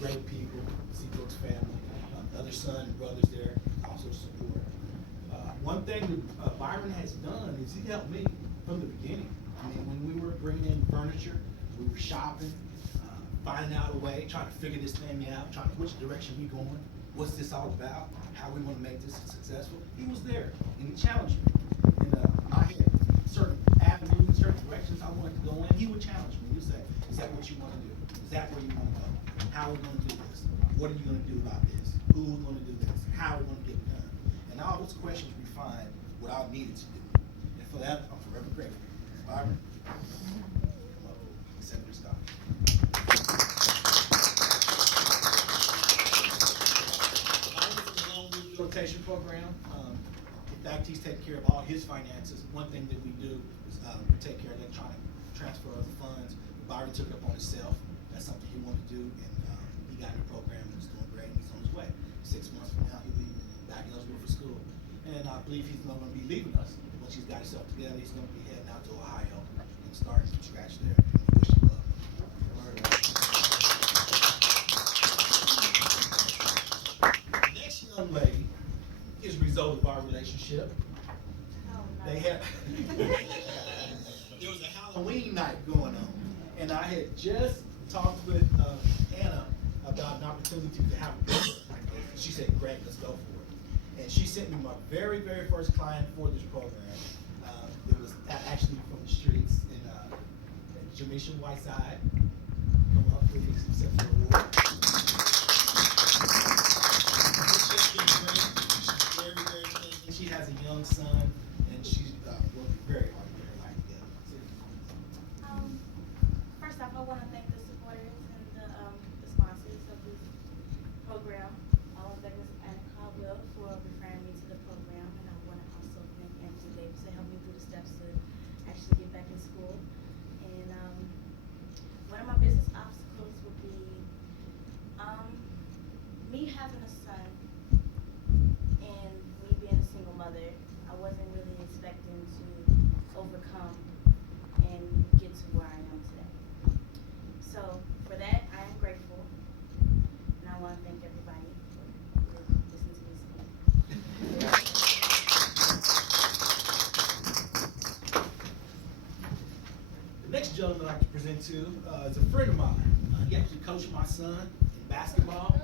great people, Seabrook's family, the other son and brothers there also support. One thing that Byron has done is he helped me from the beginning. I mean, when we were bringing in furniture, we were shopping, finding out a way, trying to figure this thing out, trying to which direction we going, what's this all about, how we want to make this successful. He was there and he challenged me. And I had certain avenues, certain directions I wanted to go in. He would challenge me. He would say, "Is that what you want to do? Is that where you want to go? How are we going to do this? What are you going to do about this? Who's going to do this? How are we going to get it done?" And all those questions we find what I needed to do. And for that, I'm forever grateful. Byron, come up, accept your scholarship. Rehabilitation program. In fact, he's taking care of all his finances. One thing that we do is we take care of electronic transfer of the funds. Byron took it up on himself. That's something he wanted to do, and he got in the program and he's doing great. He's on his way. 6 months from now, he'll be back eligible for school. And I believe he's not going to be leaving us. Once he's got himself together, he's going to be heading out to Ohio and starting from scratch there. Wish him luck. The next young lady is a result of our relationship. Oh, no. They had there was a Halloween night going on, and I had just talked with Anna about an opportunity to have a business like this. She said, "Greg, let's go for it." And she sent me my very, very first client for this program. It was actually from the streets in Jamisha Whiteside. Come up, please, accept your award. Very, very clean. She has a young son, and she's working very hard to get her life together. First off, I want to thank the supporters and the sponsors of this program. I want to thank Ms. Anna Caldwell for referring me to the program, and I want to also thank Anthony Davis to help me through the steps to actually get back in school. And one of my business obstacles would be me having a son and me being a single mother. I wasn't really expecting to overcome and get to where I am today. So for that, I am grateful, and I want to thank everybody for listening to me speak. The next gentleman I'd like to present to is a friend of mine. He actually coached my son in basketball.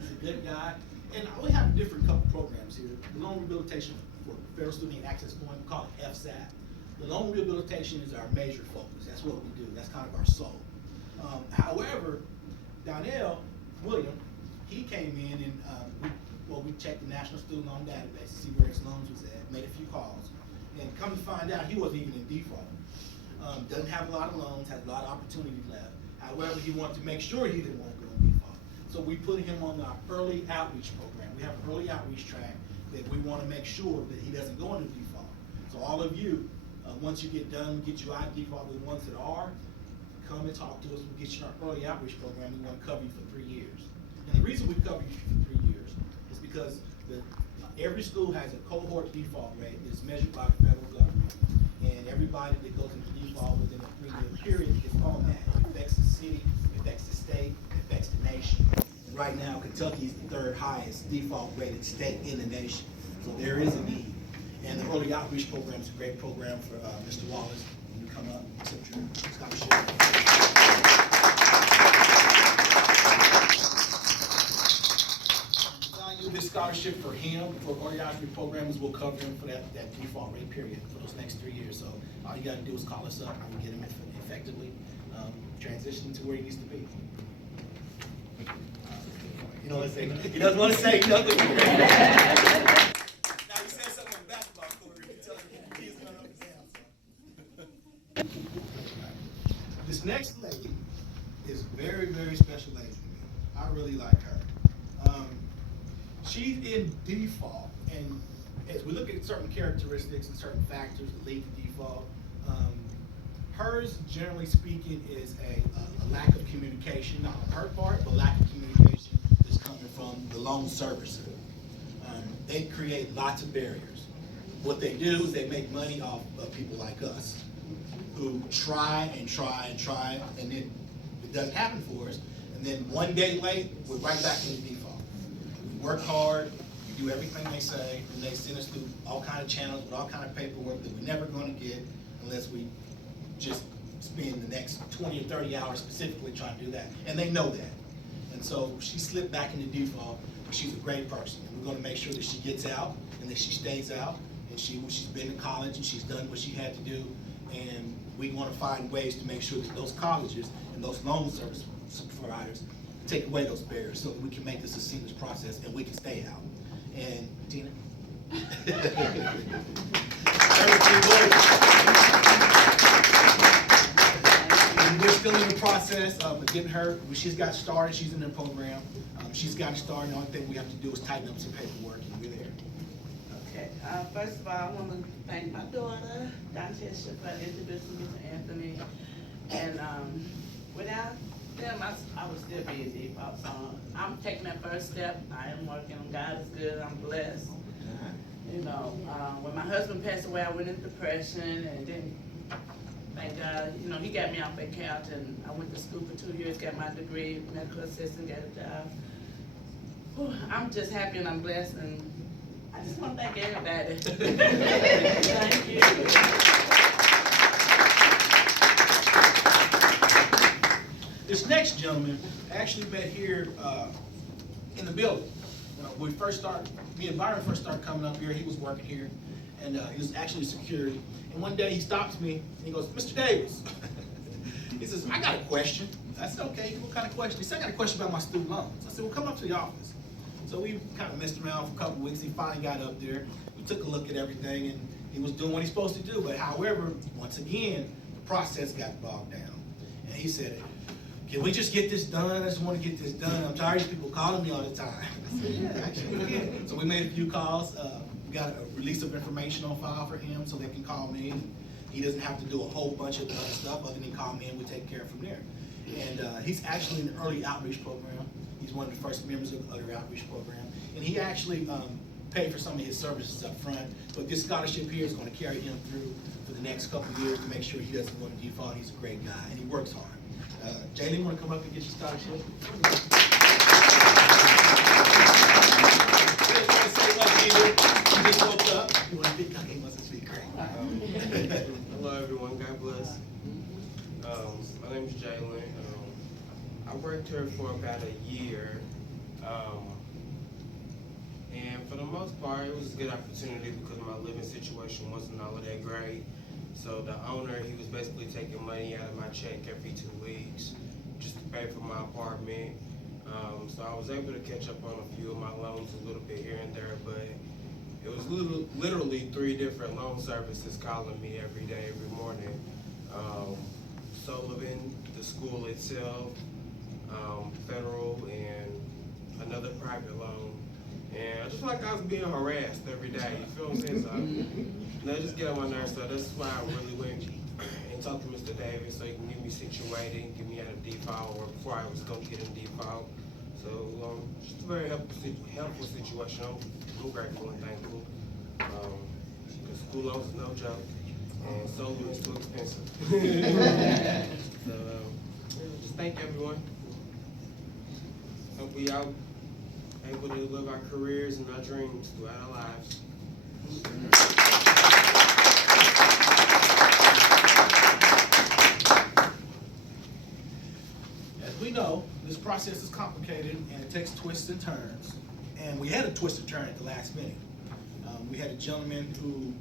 He's a good guy. And we have a different couple programs here. The Loan Rehabilitation for Federal Student Access Point, we call it P.A.S.S. The loan rehabilitation is our major focus. That's what we do. That's kind of our soul. However, Donnell William, he came in and we checked the National Student Loan Database to see where his loans was at, made a few calls, and come to find out he wasn't even in default. Doesn't have a lot of loans, has a lot of opportunity left. However, he wanted to make sure he didn't want to go in default. So we put him on our early outreach program. We have an early outreach track that we want to make sure that he doesn't go into default. So all of you, once you get done, we get you out of default. The ones that are, come and talk to us. We'll get you in our early outreach program. We want to cover you for 3 years. And the reason we cover you for 3 years is because every school has a cohort default rate that's measured by the federal government. And everybody that goes into default within a 3-year period is on that. It affects the city, it affects the state, it affects the nation. And right now, Kentucky is the 3rd highest default rated state in the nation. So there is a need. And the early outreach program is a great program for Mr. Wallace. When you come up, accept your scholarship. This scholarship for him, for early outreach programs, will cover him for that default rate period for those next 3 years. So all you got to do is call us up and we'll get him effectively transitioning to where he needs to be. You know what I'm saying? He doesn't want to say nothing. Now he said something on the basketball court. He tells him he's going up his hands. This next lady is a very, very special lady to me. I really like her. She's in default, and as we look at certain characteristics and certain factors that lead to default, hers, generally speaking, is a lack of communication, not on her part, but lack of communication that's coming from the loan servicer. They create lots of barriers. What they do is they make money off of people like us, who try and try and try, and then it doesn't happen for us, And then one day late, we're right back in the default. We work hard, we do everything they say, and they send us through all kind of channels with all kind of paperwork that we're never going to get unless we just spend the next 20 or 30 hours specifically trying to do that. And they know that. And so she slipped back into default, but she's a great person. And we're going to make sure that she gets out and that she stays out. And she's been to college and she's done what she had to do. And we want to find ways to make sure that those colleges and those loan service providers take away those barriers so that we can make this a seamless process and we can stay out. And Tina? And we're still in the process of getting her, she's got started, she's in the program. She's got started, the only thing we have to do is tighten up some paperwork and we're there. Okay, first of all, I want to thank my daughter, Donchesha, for introducing me to Anthony. And without them, I would still be in default. So I'm taking that first step. I am working. God is good. I'm blessed. You know, when my husband passed away, I went into depression, and then, thank God, you know, he got me off that couch, and I went to school for 2 years, got my degree, medical assistant, got a job. Whew, I'm just happy and I'm blessed, and I just want to thank everybody. Thank you. This next gentleman actually met here in the building. When we first started, me and Byron first started coming up here, he was working here, and he was actually security. And one day he stops me, and he goes, "Mr. Davis," he says, "I got a question." I said, "Okay, what kind of question?" He said, "I got a question about my student loans." I said, "Well, come up to the office." So we kind of messed around for a couple weeks. He finally got up there. We took a look at everything, and he was doing what he's supposed to do. But however, once again, the process got bogged down. And he said, "Can we just get this done? I just want to get this done. I'm tired of people calling me all the time." I said, "Yeah, actually we can." So we made a few calls. We got a release of information on file for him so they can call me. He doesn't have to do a whole bunch of other stuff other than call me and we take care of it from there. And he's actually in the early outreach program. He's one of the first members of the early outreach program. And he actually paid for some of his services up front. But this scholarship here is going to carry him through for the next couple of years to make sure he doesn't go to default. He's a great guy and he works hard. Jaylee, want to come up and get your scholarship? You just woke up. You want to speak? Okay, he wants to speak. Great. Hello, everyone. God bless. My name is Jalen. I worked here for about a year. And for the most part, it was a good opportunity because my living situation wasn't all of that great. So the owner, he was basically taking money out of my check every 2 weeks just to pay for my apartment. So I was able to catch up on a few of my loans a little bit here and there, but it was literally 3 different loan services calling me every day, every morning. Sullivan, the school itself, federal, and another private loan. And I just feel like I was being harassed every day, you feel what I'm saying? So that just get on my nerves, so that's why I really went and talked to Mr. Davis so he can get me situated, get me out of default, or before I was going to get in default. So just a very helpful situation. I'm grateful and thankful. Because school loans is no joke, and Sullivan is too expensive. So just thank everyone. Hope we all able to live our careers and our dreams throughout our lives. As we know, this process is complicated and it takes twists and turns. And we had a twist and turn at the last minute. We had a gentleman who,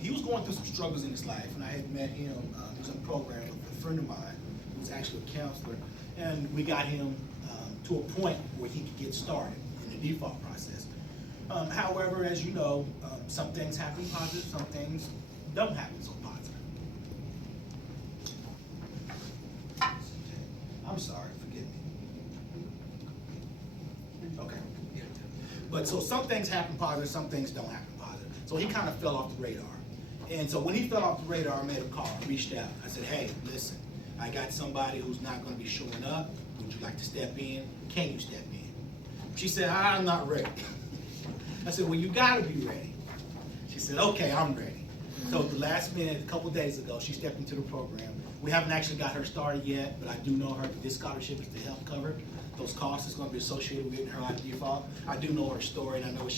he was going through some struggles in his life, and I had met him, he was in a program with a friend of mine who was actually a counselor, and we got him to a point where he could get started in the default process. However, as you know, some things happen positive, some things don't happen so positive. I'm sorry, forgive me. Okay. But so some things happen positive, some things don't happen positive. So he kind of fell off the radar. And so when he fell off the radar, I made a call, I reached out. I said, "Hey, listen, I got somebody who's not going to be showing up. Would you like to step in? Can you step in?" She said, "I'm not ready." I said, "Well, you got to be ready." She said, "Okay, I'm ready." So the last minute, a couple days ago, she stepped into the program. We haven't actually got her started yet, but I do know her that this scholarship is to help cover those costs that's gonna be associated with getting her out of default. I do know her story and I know what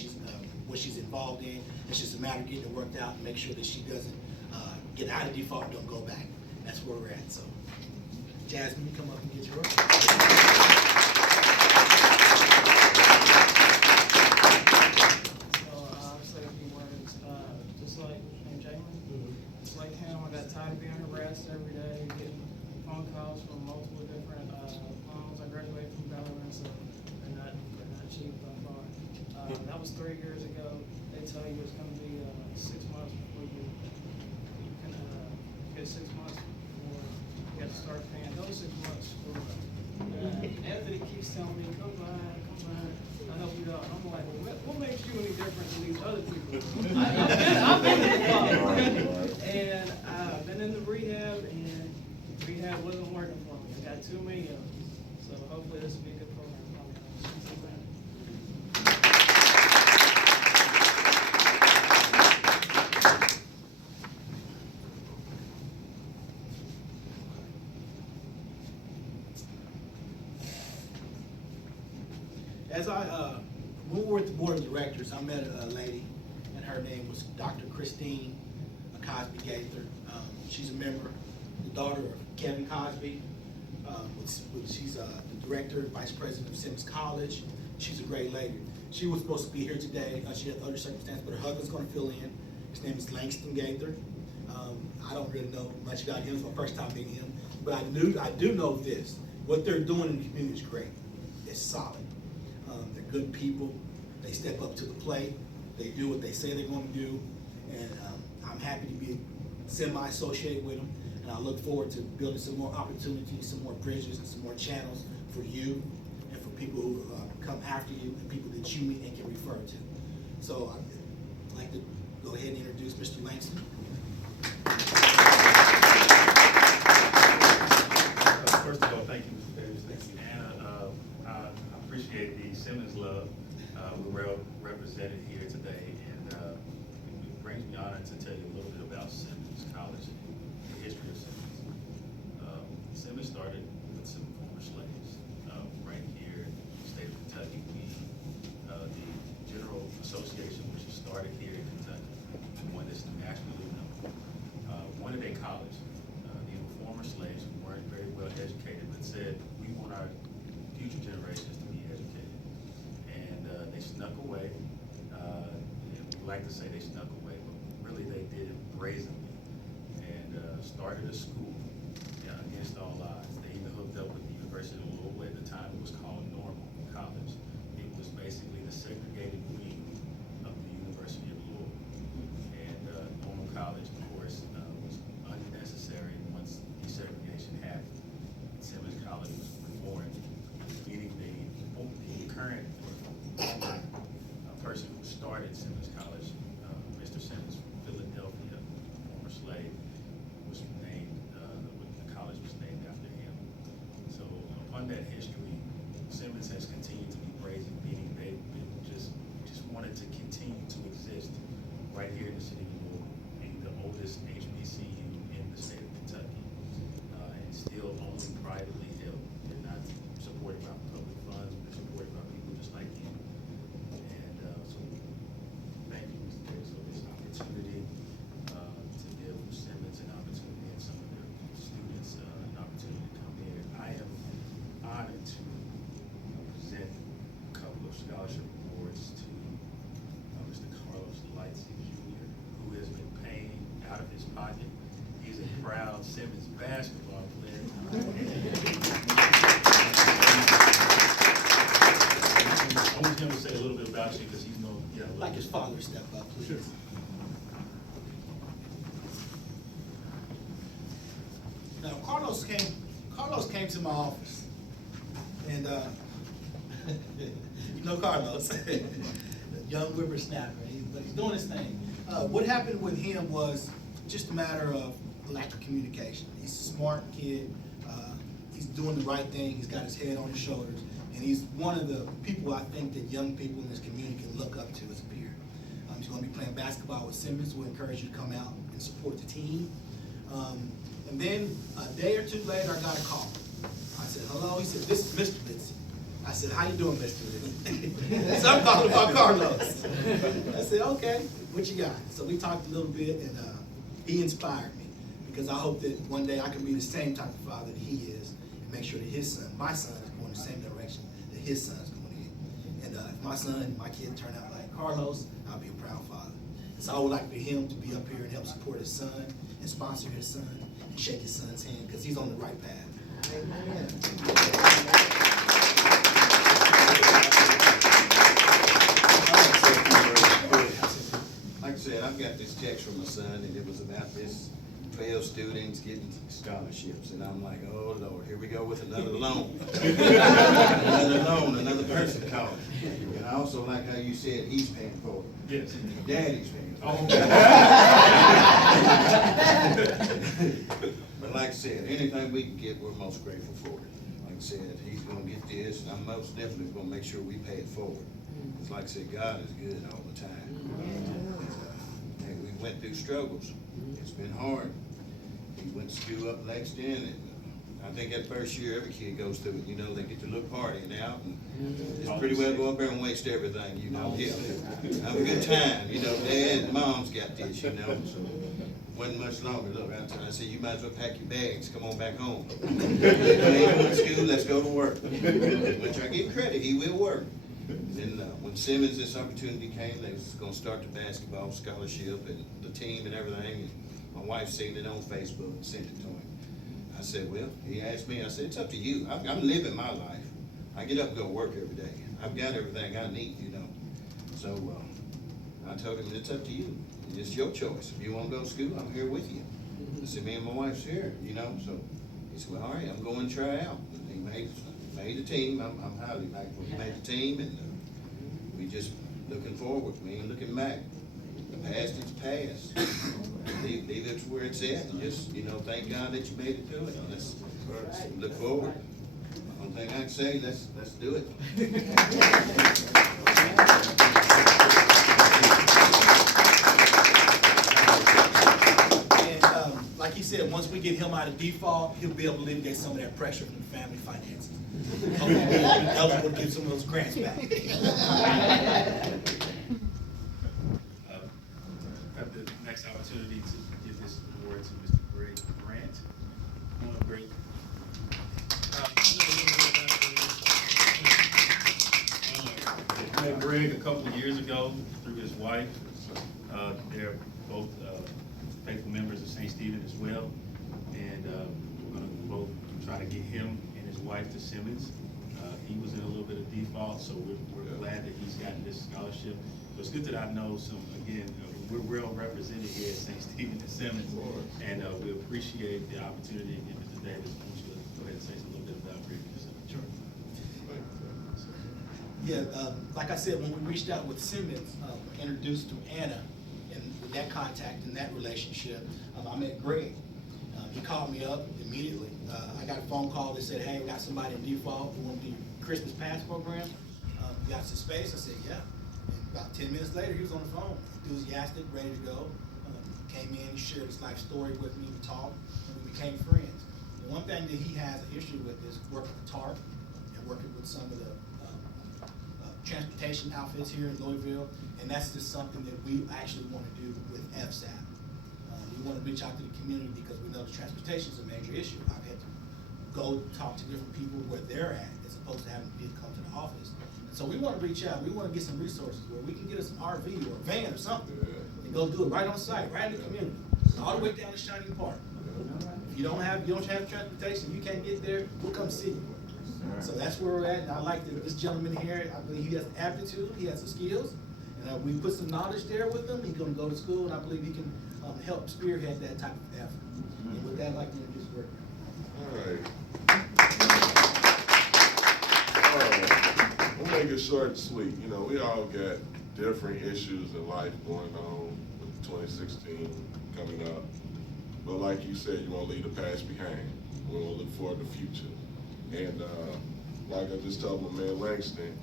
she's involved in. It's just a matter of getting it worked out and make sure that she doesn't get out of default and don't go back. That's where we're at, so. Jasmine, you come up and get your So I'll say a few words. Just like Jalen, just like him, I got tired of being harassed every day, getting phone calls from multiple different phones. I graduated from Bellarmine, so they're not cheap by far. That was 3 years ago. They tell you it's going to be 6 months before you can get 6 months before you got to start paying. Those 6 months for Anthony keeps telling me, come by, I'll help you out. I'm like, well, what makes you any different than these other people? I've been involved. And I've been in the rehab, and rehab wasn't working for me. I got too many of them. So hopefully this will be a good program for me. As when we were at the board of directors, I met a lady, and her name was Dr. Christine Cosby Gaither. She's a member, the daughter of Kevin Cosby. She's the director, vice president of Simmons College. She's a great lady. She was supposed to be here today. She had other circumstances, but her husband's going to fill in. His name is Langston Gaither. I don't really know much about him. It's my first time meeting him, but I do know this: what they're doing in the community is great. It's solid. They're good people. They step up to the plate. They do what they say they're going to do, and I'm happy to be semi-associated with them. And I look forward to building some more opportunities, some more bridges, and some more channels for you and for people who come after you and people that you meet and can refer to. So I'd like to go ahead and introduce Mr. Langston. First of all, thank you, Mr. Davis. Thank you, Anna. I appreciate the Simmons love. We're well represented here today, and it brings me honor to tell you a little bit about Simmons College and the history of Simmons. Simmons started with some former slaves right here in the state of Kentucky. The General Association, which started here in Kentucky, one that's nationally known, wanted a college. These were former slaves who weren't very well educated, but said, we want our future generations to be educated. And they snuck away. And we like to say they snuck away, but really they did it brazenly. And started a school against all odds. They even hooked up with the University of Louisville. At the time, it was called Normal College. It was basically the segregated wing of the University of Louisville. And Normal College, of course, was unnecessary once desegregation happened. Simmons College was born, meaning the current former person who started Simmons College, Mr. Simmons from Philadelphia, former slave, was named, the college was named after him. So upon that history, Simmons has continued to be brazen, meaning they just wanted to continue to exist right here in the city of Louisville, being the oldest HBCU in the state of Kentucky, and still only privately held. They're not supported by public funds, they're supported by people just like you. And so thank you, Mr. Davis, for this opportunity to give Simmons an opportunity and some of their students an opportunity to come here. I am honored to present a couple of scholarship awards to Mr. Carlos Lightsey Jr., who has been paying out of his pocket. He's a proud Simmons basketball player. I want him to say a little bit about you because he's known, Like his father, step up, please. Now, Carlos came to my office, and you know Carlos, young whippersnapper, but he's doing his thing. What happened with him was just a matter of lack of communication. He's a smart kid. He's doing the right thing. He's got his head on his shoulders, and he's one of the people I think that young people in this community can look up to as a peer. He's gonna be playing basketball with Simmons. We encourage you to come out and support the team. And then a day or two later, I got a call. I said, hello. He said, this is Mr. Lindsay. I said, how you doing, Mr. Lindsay? So I'm calling about Carlos. I said, okay, what you got? So we talked a little bit, and he inspired me, because I hope that one day I can be the same type of father that he is, and make sure that his son, my son, is going the same direction that his son is going in. And if my son, my kid turn out like Carlos, I'll be a proud father. And so I would like for him to be up here and help support his son, and sponsor his son, and shake his son's hand, because he's on the right path. Amen. Like I said, I've got this text from my son, and it was about this 12 students getting scholarships, and I'm like, oh Lord, here we go with another loan. Another loan, another person calling. And I also like how you said he's paying for it. Yes. Daddy's paying for it. But like I said, anything we can get, we're most grateful for it. Like I said, he's gonna get this, and I'm most definitely gonna make sure we pay it forward. It's like I said, God is good all the time. And we went through struggles. It's been hard. He went to school up in Lexington, and I think that first year every kid goes through it. You know, they get to look partying out, and it's pretty well go up there and waste everything. You know, yeah, have a good time. You know, Dad and Mom's got this. You know, so wasn't much longer. Look, I said, you might as well pack your bags. Come on back home. You ain't going to school. Let's go to work. Which I give credit. He will work. And when Simmons, this opportunity came, they was going to start the basketball scholarship and the team and everything. And my wife seen it on Facebook and sent it to him. I said, well, he asked me, I said, it's up to you. I'm living my life. I get up and go to work every day. I've got everything I need, you know. So I told him, it's up to you. It's your choice. If you want to go to school, I'm here with you. I said, me and my wife's here, you know. So he said, well, all right, I'm going to try out. And he made the team. I'm highly thankful. He made the team, and we just looking forward. We ain't looking back. The past is past. Leave it to where it's at, and just, you know, thank God that you made it through it. Let's look forward. One thing I can say, let's do it. And like he said, once we get him out of default, he'll be able to alleviate some of that pressure from the family finances. Hopefully we'll be eligible to get some of those grants back. Have the next opportunity to give this award to Mr. Greg Grant. Come on, Greg. I met Greg a couple of years ago through his wife. They're both faithful members of St. Stephen as well. And we're going to both try to get him and his wife to Simmons. He was in a little bit of default, so we're glad that he's gotten this scholarship. So it's good that I know we're well represented here at St. Stephen and Simmons, and we appreciate the opportunity. And Mr. Davis, I want you to go ahead and say a little bit about Greg. Sure. Yeah, like I said, when we reached out with Simmons, introduced to Anna, and with that contact and that relationship, I met Greg. He called me up immediately. I got a phone call that said, hey, we got somebody in default who want to do Christmas P.A.S.S program. You got some space? I said, yeah. And about 10 minutes later, he was on the phone, enthusiastic, ready to go. Came in, he shared his life story with me, we talked, and we became friends. The one thing that he has a history with is working with TARP and working with some of the transportation outfits here in Louisville, and that's just something that we actually want to do with FSAP. We want to reach out to the community because we know the transportation is a major issue. I've had to go talk to different people where they're at as opposed to having to come to the office. And so we want to reach out. We want to get some resources where we can get us an RV or a van or something and go do it right on site, right in the community, all the way down to Shining Park. If you don't have transportation, you can't get there, we'll come see you. So that's where we're at, and I like this gentleman here. I believe he has aptitude, he has the skills, and we put some knowledge there with him. He's going to go to school, and I believe he can help spearhead that type of effort. And with that, I'd like to introduce Greg. All right. We'll make it short and sweet. You know, we all got different issues in life going on with 2016 coming up. But like you said, you want to leave the past behind. We want to look forward to the future. And like I just told my man Langston,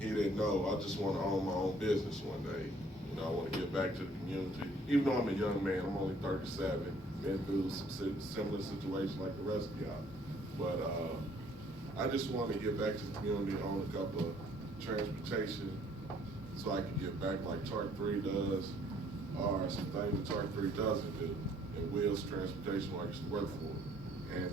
he didn't know, I just want to own my own business one day. You know, I want to give back to the community. Even though I'm a young man, I'm only 37, been through some similar situations like the rest of y'all. But I just want to give back to the community, own a couple of transportation so I can give back like Tark 3 does, or some things that Tark 3 doesn't do, and Wheels Transportation where I used to work for. And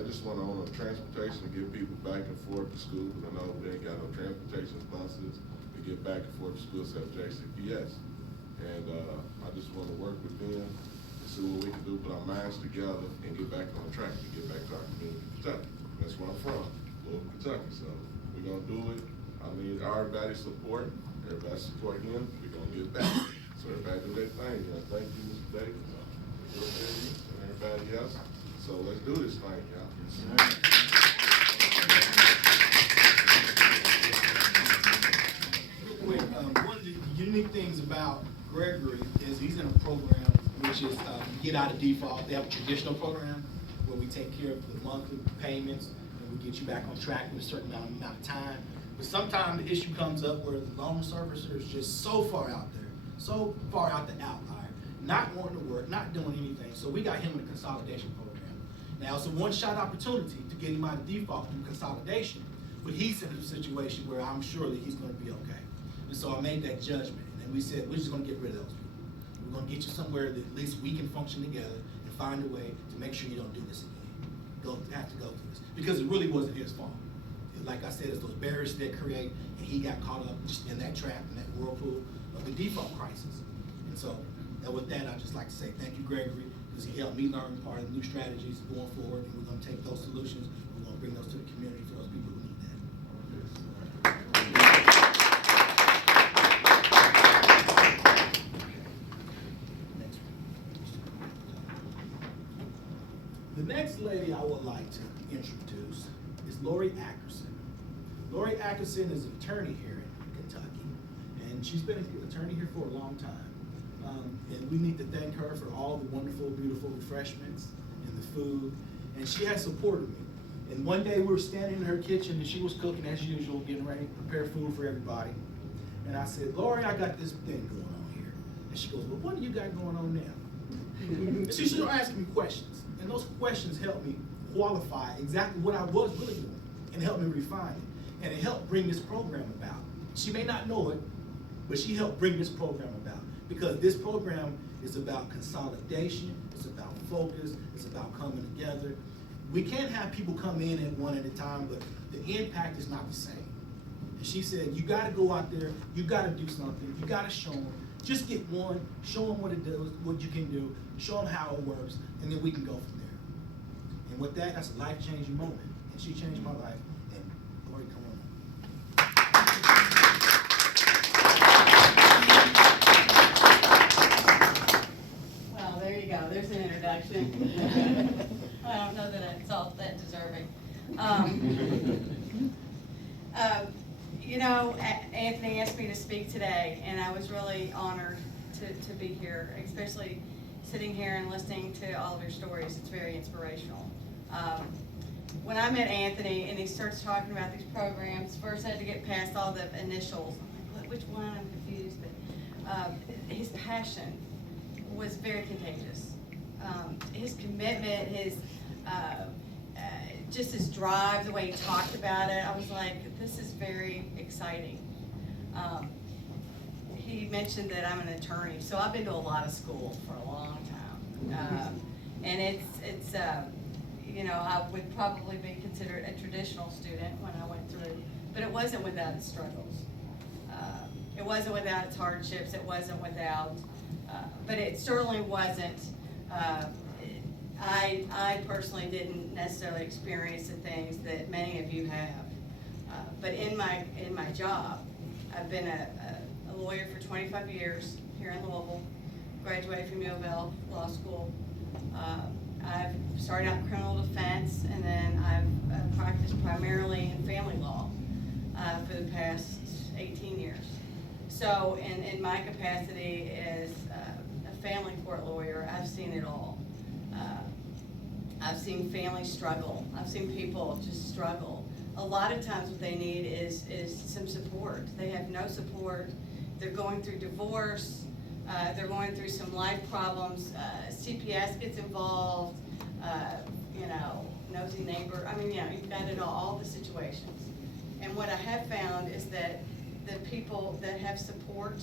I just want to own a transportation to get people back and forth to school, because I know we ain't got no transportation buses to get back and forth to school except P.A.S.S. And I just want to work with them and see what we can do, put our minds together and get back on track to get back to our community, Kentucky. That's where I'm from, Louisville, Kentucky. So we're gonna do it. I need everybody's support. Everybody support him. We're gonna get back. So everybody do their thing. Thank you, Mr. Davis, and everybody else. So let's do this thing, y'all. Real quick, one of the unique things about Gregory is he's in a program which is Get Out of Default. They have a traditional program where we take care of the monthly payments and we get you back on track in a certain amount of time. But sometimes the issue comes up where the loan servicer is just so far out there, so far out the outlier, not wanting to work, not doing anything. So we got him in a consolidation program. Now it's a one-shot opportunity to get him out of default through consolidation, but he's in a situation where I'm sure that he's gonna be okay. And so I made that judgment, and we said, we're just gonna get rid of those people. We're gonna get you somewhere that at least we can function together and find a way to make sure you don't do this again. Have to go through this, because it really wasn't his fault. Like I said, it's those barriers that create, and he got caught up just in that trap, in that whirlpool of the default crisis. And so, with that, I'd just like to say thank you, Gregory, because he helped me learn part of the new strategies going forward, and we're gonna take those solutions, we're gonna bring those to the community for those people who need that. The next lady I would like to introduce is Lori Ackerson. Lori Ackerson is an attorney here in Kentucky, and she's been an attorney here for a long time. And we need to thank her for all the wonderful, beautiful refreshments and the food, and she has supported me. And one day we were standing in her kitchen and she was cooking as usual, getting ready to prepare food for everybody. And I said, Lori, I got this thing going on here. And she goes, well, what do you got going on now? And she started asking me questions, and those questions helped me qualify exactly what I was really doing and helped me refine it. And it helped bring this program about. She may not know it, but she helped bring this program about, because this program is about consolidation, it's about focus, it's about coming together. We can't have people come in at one at a time, but the impact is not the same. And she said, you gotta go out there, you gotta do something, you gotta show them. Just get one, show them what it does, what you can do, show them how it works, and then we can go from there. And with that, that's a life-changing moment. And she changed my life, and Lori, come on up. Well, there you go. There's an introduction. I don't know that it's all that deserving. You know, Anthony asked me to speak today, and I was really honored to be here, especially sitting here and listening to all of your stories. It's very inspirational. When I met Anthony and he starts talking about these programs, first I had to get past all the initials. I'm like, which one? I'm confused. But his passion was very contagious. His commitment, his just his drive, the way he talked about it, I was like, this is very exciting. He mentioned that I'm an attorney, so I've been to a lot of school for a long time. And it's you know, I would probably be considered a traditional student when I went through, but it wasn't without its struggles. It wasn't without its hardships, it wasn't without, but it certainly wasn't, I personally didn't necessarily experience the things that many of you have. But in my job, I've been a lawyer for 25 years here in Louisville, graduated from U of L Law School. I've started out in criminal defense, and then I've practiced primarily in family law for the past 18 years. So in my capacity as a family court lawyer, I've seen it all. I've seen families struggle. I've seen people just struggle. A lot of times what they need is some support. They have no support, they're going through divorce, they're going through some life problems, CPS gets involved, you know, nosy neighbor, I mean, you know, you've got it all the situations. And what I have found is that the people that have support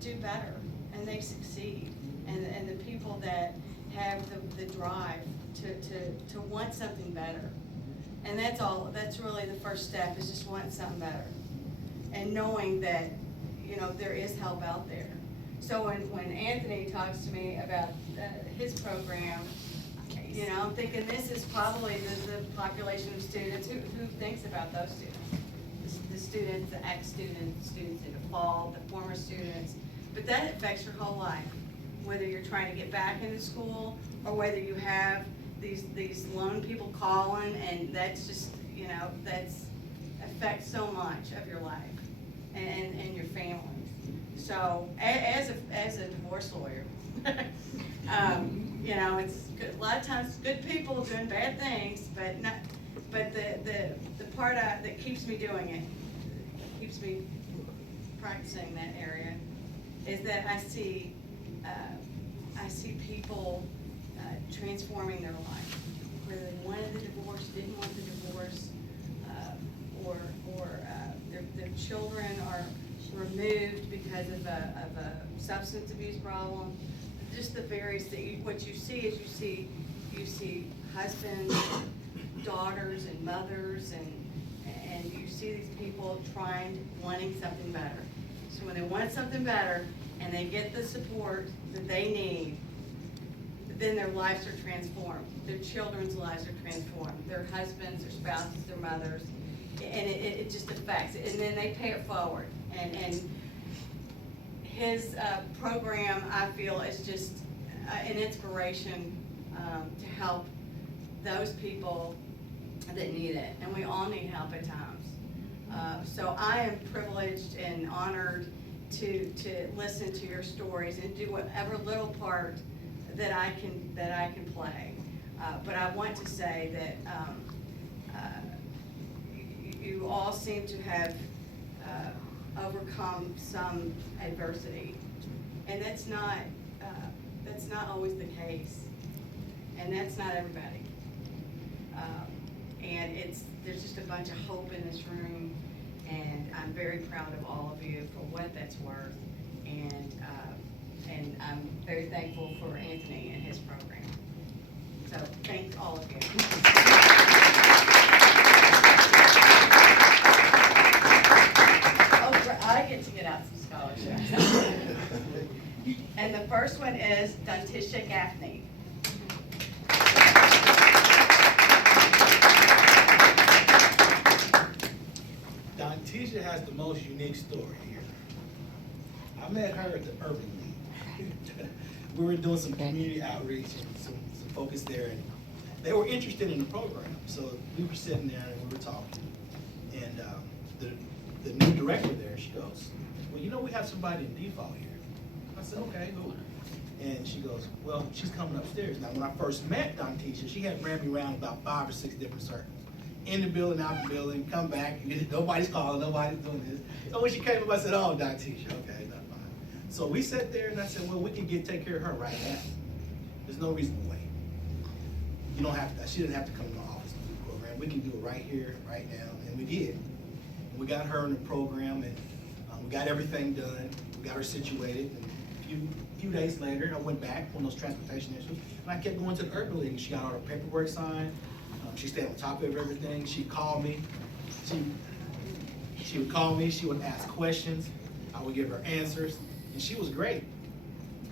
do better, and they succeed. And the people that have the drive to want something better. And that's really the first step, is just wanting something better. And knowing that, you know, there is help out there. So when Anthony talks to me about his program, you know, I'm thinking this is probably the population of students who thinks about those students. The students, the ex-students, students in default, the former students. But that affects your whole life, whether you're trying to get back into school or whether you have these lone people calling, and that's just, you know, that's affects so much of your life and your families. So as a divorce lawyer, you know, it's good, a lot of times good people doing bad things, but the part that keeps me doing it, keeps me practicing that area, is that I see people transforming their life, whether they wanted the divorce, didn't want the divorce, or their children are removed because of a substance abuse problem. Just the various things. What you see is you see husbands, daughters, and mothers, and you see these people wanting something better. So when they want something better and they get the support that they need, then their lives are transformed. Their children's lives are transformed. Their husbands, their spouses, their mothers, and it just affects it. And then they pay it forward. And his program, I feel, is just an inspiration to help those people that need it. And we all need help at times. So I am privileged and honored to listen to your stories and do whatever little part that I can play. But I want to say that you all seem to have overcome some adversity, and that's not always the case, and that's not everybody. And there's just a bunch of hope in this room, and I'm very proud of all of you for what that's worth, and I'm very thankful for Anthony and his program. So thanks all of you. I get to get out some scholarships. And the first one is Dantisha Gaffney. Dantisha has the most unique story here. I met her at the Urban League. We were doing some community outreach and some focus there, and they were interested in the program. So we were sitting there and we were talking, and the new director there, she goes, well, you know, we have somebody in default here. I said, okay, who? And she goes, well, she's coming upstairs. Now, when I first met Dantisha, she had ran me around about 5 or 6 different circles. In the building, out the building, come back, nobody's calling, nobody's doing this. So when she came up, I said, oh, Dantisha, okay, that's fine. So we sat there and I said, well, we can take care of her right now. There's no reason to wait. You don't have to, she didn't have to come to my office to do the program. We can do it right here, right now, and we did. And we got her in the program, and we got everything done. We got her situated, and a few days later, I went back on those transportation issues, and I kept going to the Urban League. She got all her paperwork signed. She stayed on top of everything. She'd call me. She would call me. She would ask questions. I would give her answers, and she was great.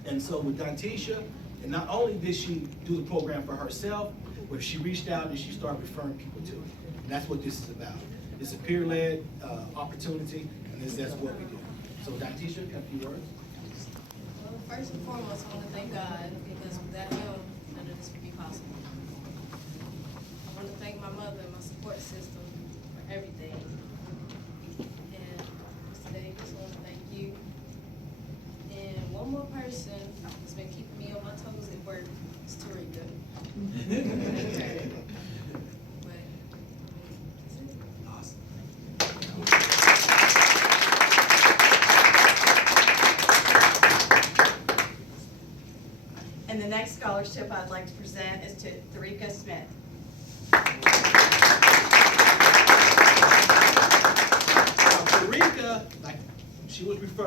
And so with Dantisha, and not only did she do the program for herself, but she reached out and she started referring people to it. And that's what this is about. It's a peer-led opportunity, and that's what we do. So Dantisha, a few words. Well, first and foremost, I want to thank God, because without Him, none of this would be possible. I want to thank my mother and my support system for everything. And Mr. Davis, I want to thank you. And one more person that's been keeping me on my toes at work is Tarika. But, that's it. Awesome.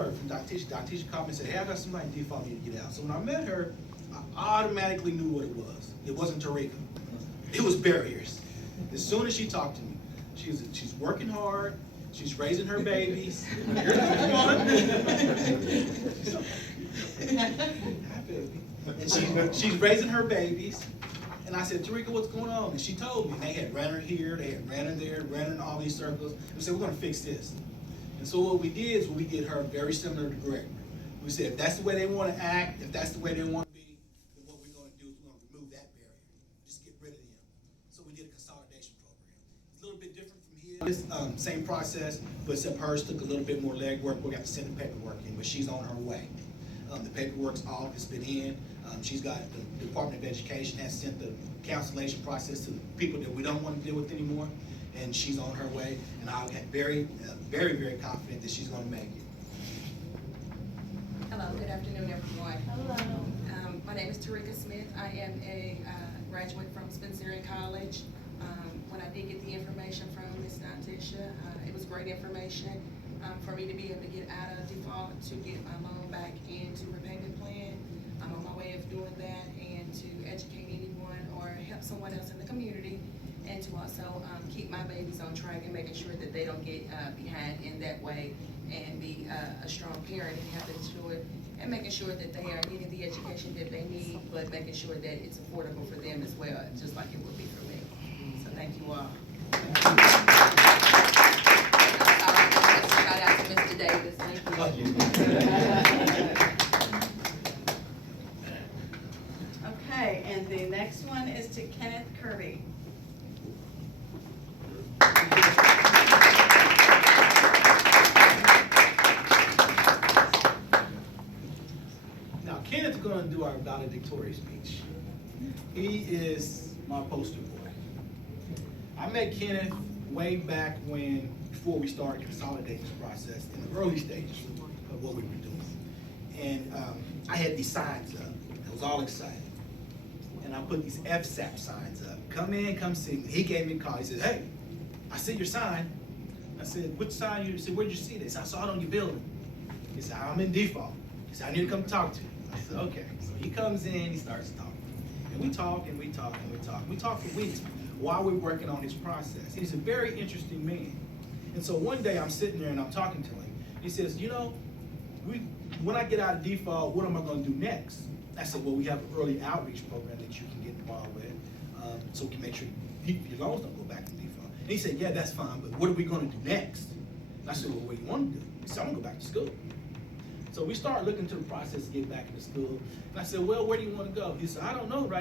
her from Dr. Tisha. Dr. Tisha called me and said, hey, I got somebody in default need to get out. So when I met her, I automatically knew what it was. It wasn't Tarika. It was barriers. As soon as she talked to me, she's working hard. She's raising her babies. Here's one. Hi, baby. And she's raising her babies. And I said, Tarika, what's going on? And she told me. They had ran her here, they had ran her there, ran her in all these circles. And we said, we're going to fix this. And so what we did is we did her very similar to Gregory. We said, if that's the way they want to act, if that's the way they want to be, then what we're going to do is we're going to remove that barrier. Just get rid of them. So we did a consolidation program. It's a little bit different from here. This same process, but except hers took a little bit more legwork. We got to send the paperwork in, but she's on her way. The paperwork's all has been in. She's got the Department of Education has sent the cancellation process to the people that we don't want to deal with anymore, and she's on her way. And I'm very, very confident that she's going to make it. Hello, good afternoon, everyone. Hello. My name is Tarika Smith. I am a graduate from Spencerian College. When I did get the information from Ms. Natisha, it was great information for me to be able to get out of default, to get my loan back into repayment plan. I'm on my way of doing that, and to educate anyone or help someone else in the community, and to also keep my babies on track and making sure that they don't get behind in that way, and be a strong parent and helping sure and making sure that they are getting the education that they need, but making sure that it's affordable for them as well, just like it would be for me. So thank you all. Shout out to Mr. Davis. Thank you. Okay, and the next one is to Kenneth Kirby. Now, Kenneth's going to do our valedictory speech. He is my poster boy. I met Kenneth way back before we started consolidating this process, in the early stages of what we were doing. And I had these signs up. I was all excited. And I put these FSAP signs up. Come in, come see me. He gave me a call. He said, hey, I see your sign. I said, which sign? He said, where'd you see this? I saw it on your building. He said, I'm in default. He said, I need to come talk to you. I said, okay. So he comes in, he starts talking. And we talk and we talk and we talk. We talk for weeks while we're working on this process. He's a very interesting man. And so one day I'm sitting there and I'm talking to him. He says, you know, when I get out of default, what am I going to do next? I said, well, we have an early outreach program that you can get involved with, so we can make sure your loans don't go back to default. And he said, yeah, that's fine, but what are we going to do next? And I said, well, what do you want to do? He said, I'm going to go back to school. So we started looking to the process to get back into school. And I said, well, where do you want to go? He said, I don't know right